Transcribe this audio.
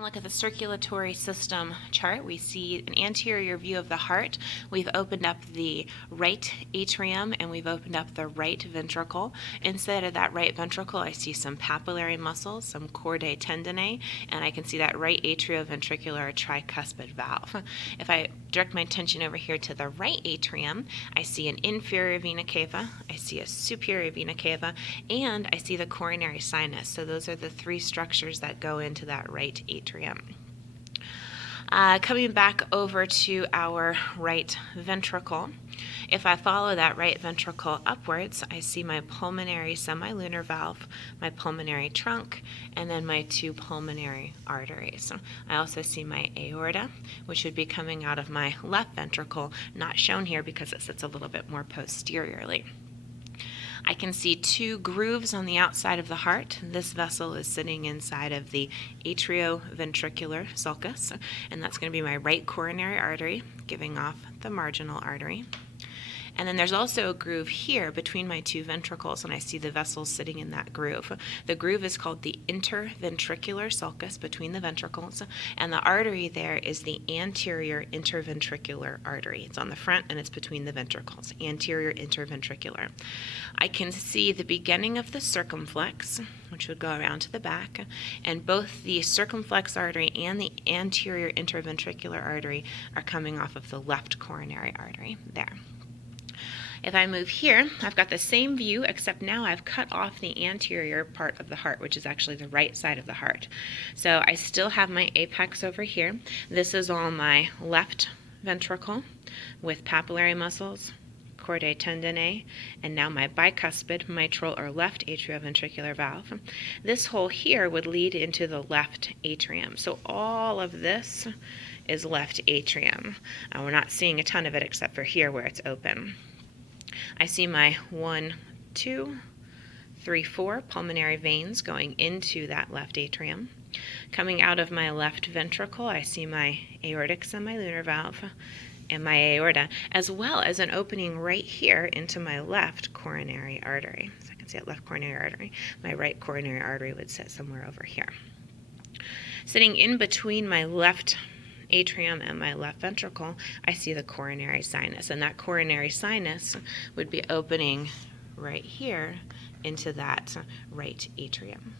Look at the circulatory system chart. We see an anterior view of the heart. We've opened up the right atrium and we've opened up the right ventricle. Inside of that right ventricle, I see some papillary muscles, some chordae tendineae, and I can see that right atrioventricular tricuspid valve. If I direct my attention over here to the right atrium, I see an inferior vena cava, I see a superior vena cava, and I see the coronary sinus. So those are the three structures that go into that right atrium. Coming back over to our right ventricle, if I follow that right ventricle upwards, I see my pulmonary semilunar valve, my pulmonary trunk, and then my two pulmonary arteries. I also see my aorta, which would be coming out of my left ventricle, not shown here because it sits a little bit more posteriorly. I can see two grooves on the outside of the heart. This vessel is sitting inside of the atrioventricular sulcus, and that's going to be my right coronary artery, giving off the marginal artery. And then there's also a groove here between my two ventricles, and I see the vessels sitting in that groove. The groove is called the interventricular sulcus between the ventricles, and the artery there is the anterior interventricular artery. It's on the front and it's between the ventricles, anterior interventricular. I can see the beginning of the circumflex, which would go around to the back, and both the circumflex artery and the anterior interventricular artery are coming off of the left coronary artery there. If I move here, I've got the same view, except now I've cut off the anterior part of the heart, which is actually the right side of the heart. So I still have my apex over here. This is all my left ventricle with papillary muscles, chordae tendineae, and now my bicuspid mitral or left atrioventricular valve. This hole here would lead into the left atrium. So all of this is left atrium. We're not seeing a ton of it except for here where it's open. I see my 1, 2, 3, 4 pulmonary veins going into that left atrium. Coming out of my left ventricle, I see my aortic semilunar valve and my aorta, as well as an opening right here into my left coronary artery. So I can see that left coronary artery. My right coronary artery would sit somewhere over here. Sitting in between my left atrium and my left ventricle, I see the coronary sinus, and that coronary sinus would be opening right here into that right atrium.